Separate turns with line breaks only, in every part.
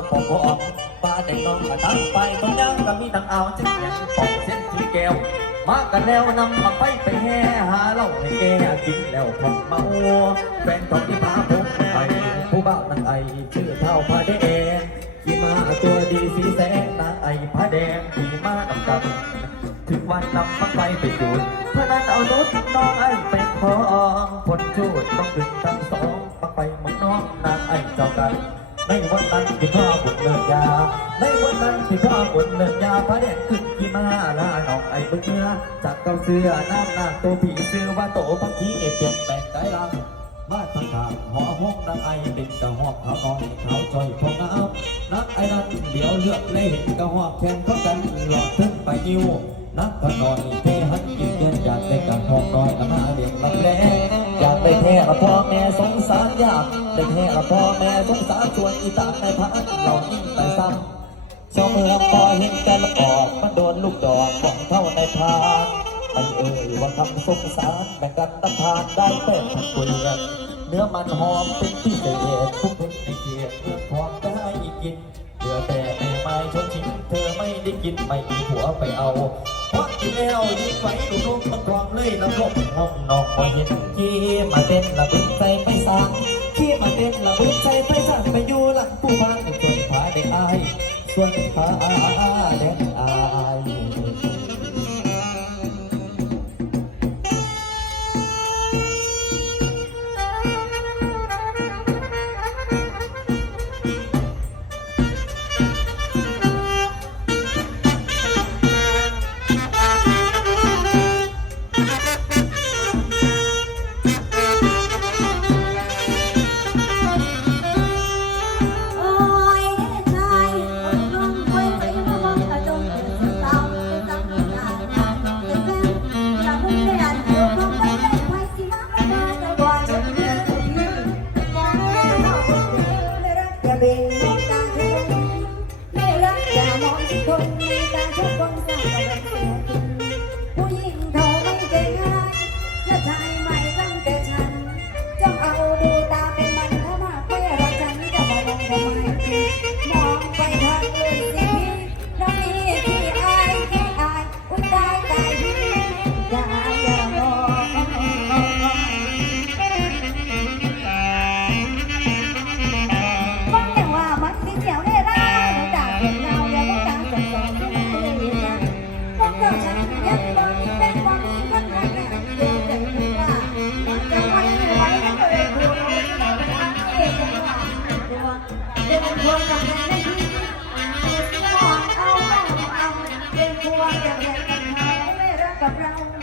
าปอกออกป้าเด็กน้องมาตั้งไปตรงย่างก็มีตั้งเอาเจ็ดแหลงปอกเส้นสีแก้ว มากันแล้วนำมาไปไปแห่หาเหล้าให้แกกินแล้วผมเมาแฟนของที่พาผมไปผู้บ่าวนั้นไอชื่อเท่าพระแดงขี่มาตัวดีสีแสงนางไอพระแดงขี่มาดำดำถึงวันนำมาไปไปจูดเพื่อนั้นเอารถน้องไอไปคล้องผลจูดต้องดึงทั้งสอง ในวันนั้นที่พ่อบุญเลิกยา ในวันนั้นที่พ่อบุญเลิกยาพระเด็กขึ้นขี่มาลาน้องไอ้เบื่อจากเก้าเสื้อน้ำหน้าตัวผีเสื้อว่าโตพักทีเอเปลี่ยนแปลงใจลังบ้าทางขาหอห้องนักไอเป็นกระหอบเขานอนเขาจอยพองน้ำนักไอ้นั้นเดี๋ยวเลือกเลยเห็นกระหอบแข่งเขากันหลอดถึงไปยิ้วนักขนอยเทหันกินเงินอยากได้กับห้องน้อยละมาเลี้ยงลำแรง อยากได้แท้ละพ่อแม่สงสารยากได้แท้ละพ่อแม่สงสารชวนอีตาในพันเรายิ่งไปซ้ำชาวเมืองพอเห็นแต่ละออกมันโดนลูกดอกของเท่าในพานไอเอ่ยว่าคำสงสารแบ่งกันตะพานได้เปิดทั้งเปลือกเนื้อมันหอมเป็นพิเศษทุกเพ็นในเกียรติเมื่อพร้อมได้กินายชนชิ้นเธอไม่ได้กินไม่มีผัวไปเอาเพราะกินแล้วยิ่งไว้ดูลูกมันกรองเลยน้ำลมห้องนอกพอเห็นขี้มาเต้นระบึงใจไปสร้างขี้มาเต้นระบึงใจไปสร้างไปอยู่หลังผู้บ้านในเกิดผาได้อายส่วนพาแดนอาย
เดินพวงกับแม่กันเขาไม่รักกับเรา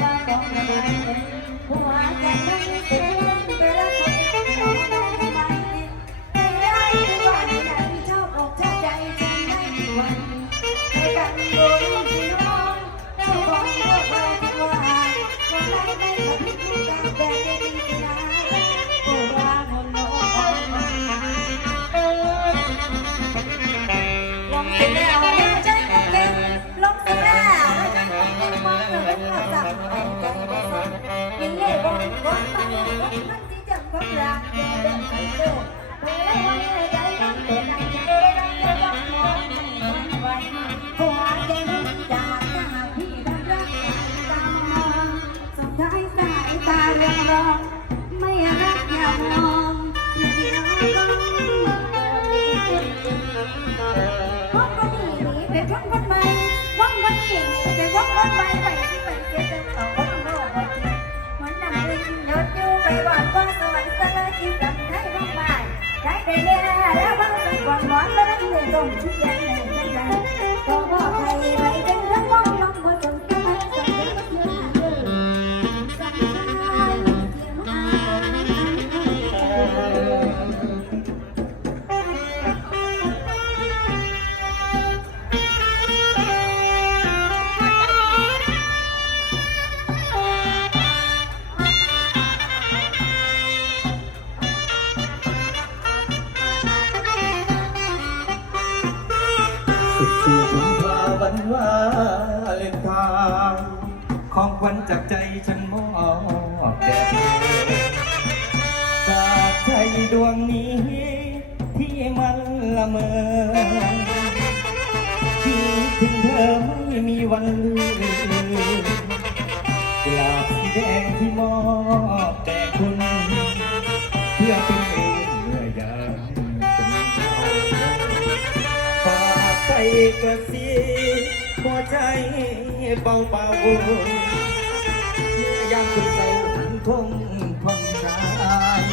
เรืองรองไม่รักอย่ามองเดียวก็วันวันนี้หนีไปวันวันใหม่วันวันนี้ไปวันวันใหม่ไปที่ไปเสียเป็นต่อวั อยู่ไปวาดว่าสวรรค์สลายที่จำให้บ้างไหมได้ไปเนี่ยแล้วบางสิ่งก่อนนอนแล้วนั่งเรียนลงชุดยันในกัน สิ
บสี่กุมภาวันวาเลนทน์ของขวัญจากใจฉันมอบแด่เธอจากใจดวงนี้ที่ที่มันละเมอคิดถึงเธอไม่มีวันลืมกลาบสีแดงที่มอบแต่คุณเพื่อเป็น กใจกระซิหัวใจเบาเบาเมื่อยามคุณเศร้าคงผ่อนคลาย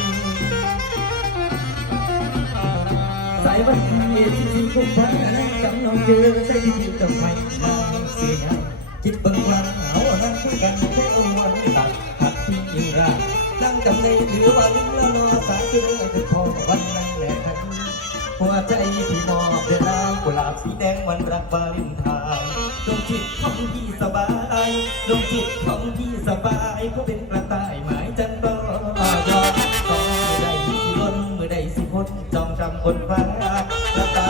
สายวันที่ที่ที่คุณพันนั้นจำน้องเจอใส่ที่ที่จะไม่นางเสียจิตบิ่งวันเอานั้นคุยกันแค่วันตัดหักที่ยิ่งรักนั่งจำในหรือวันละรอสายเจอคือพอวันนั้นแหละ หัวใจที่มอบเดินทางกุหลาบสีแดงวันรักวาเลนไทน์ดวงจิตของพี่สบายดวงจิตของพี่สบายก็เป็นกระต่ายหมายจันทร์รอรอต้องมือใดสิล้นมือใดสิพ้นจองจำคนฟ้ากระต่าย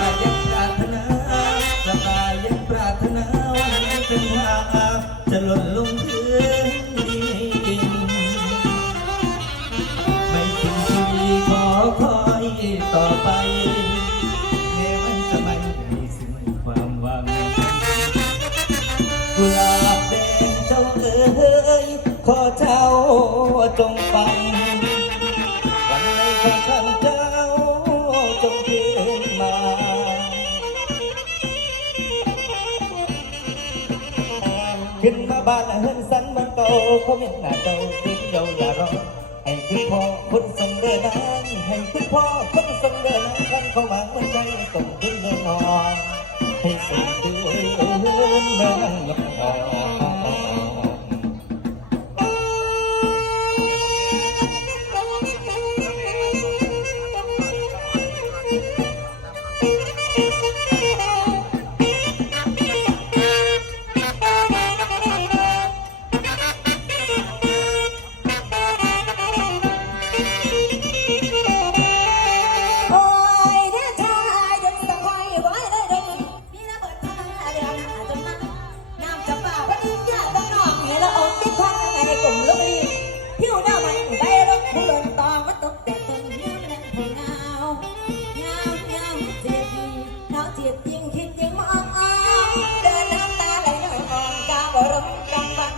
กุหลาบแดงเจ้าเอ๋ยขอเจ้าจงฟังวันในข้างข้างเจ้าจงคืนมาขึ้นมาบ้านเฮินสันมันเก่าเขาเมียนหน้าเจ้าขึ้นเยาอย่ารอให้คุณพ่อคนส่งเดินนางให้คุณพ่อคนส่งเดินนางกันเข้ามาเมื่อใจส่งขึ้นเดินนอนให้ส่งเดินเดินนางลำพอง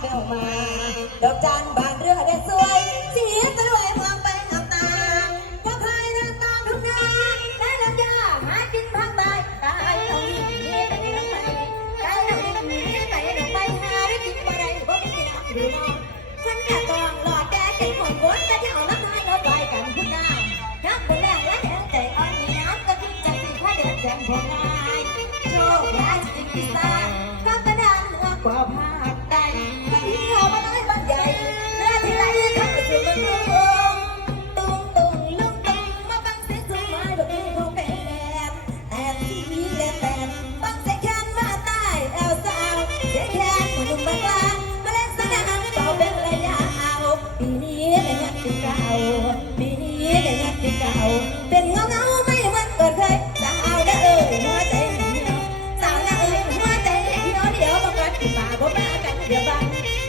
กำบ้านเดินมา ดอกจันบานเรือได้สวยเสียตะลวยมองไปหาตาว่าใครเดินตามทุกนาได้ลำยาหากินภาคใต้ตายเอาหนีไปในน้ำไปตายเอาหนีไปในน้ำไปหาได้กินบ่ได้บ่มีน้ำดูนอนฉันแค่ตองหลอดแดงใจคนบนแต่ที่เอาน้ำลายเราลอยกันคุณนาน้ำคนแรกและแดงใจอ่อนมีน้ำก็ทิ้งใจสิพระเดินแจงพองายโชคร้ายจริงที่ตา นมีแต่แฟนบังใส่แขนมาใต้แอลสาวเสียแขนหนมากลามาเล่นสนามเป่าเป็นระยะเอาปีแต่ยังปีเก่าปีแต่ยังปีเก่าเป็นเงาเงาไม่เหมือนก่อนเคยสาวนะเอ้ยหัวใจเหี่ยวสาวนะเอ้ยหัวใจเหี่ยเดียวบางวันที่มาบ่มากันเดี๋บ้ง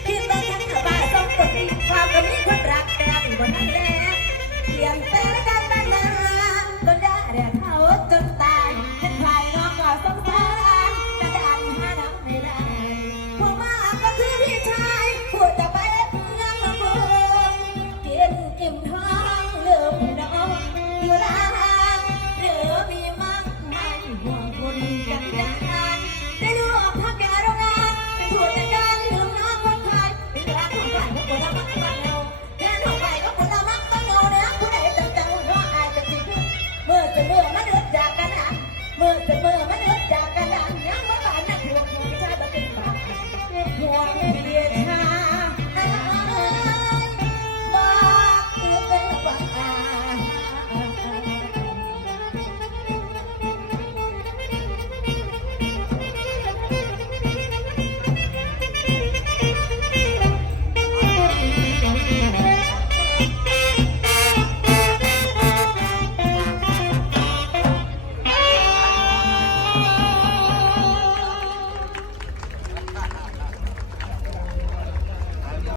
คิดว่าทั้งบ้าต้องกดความกมีคนรักแต่เป็นนนั้นเลี่ยนแปลง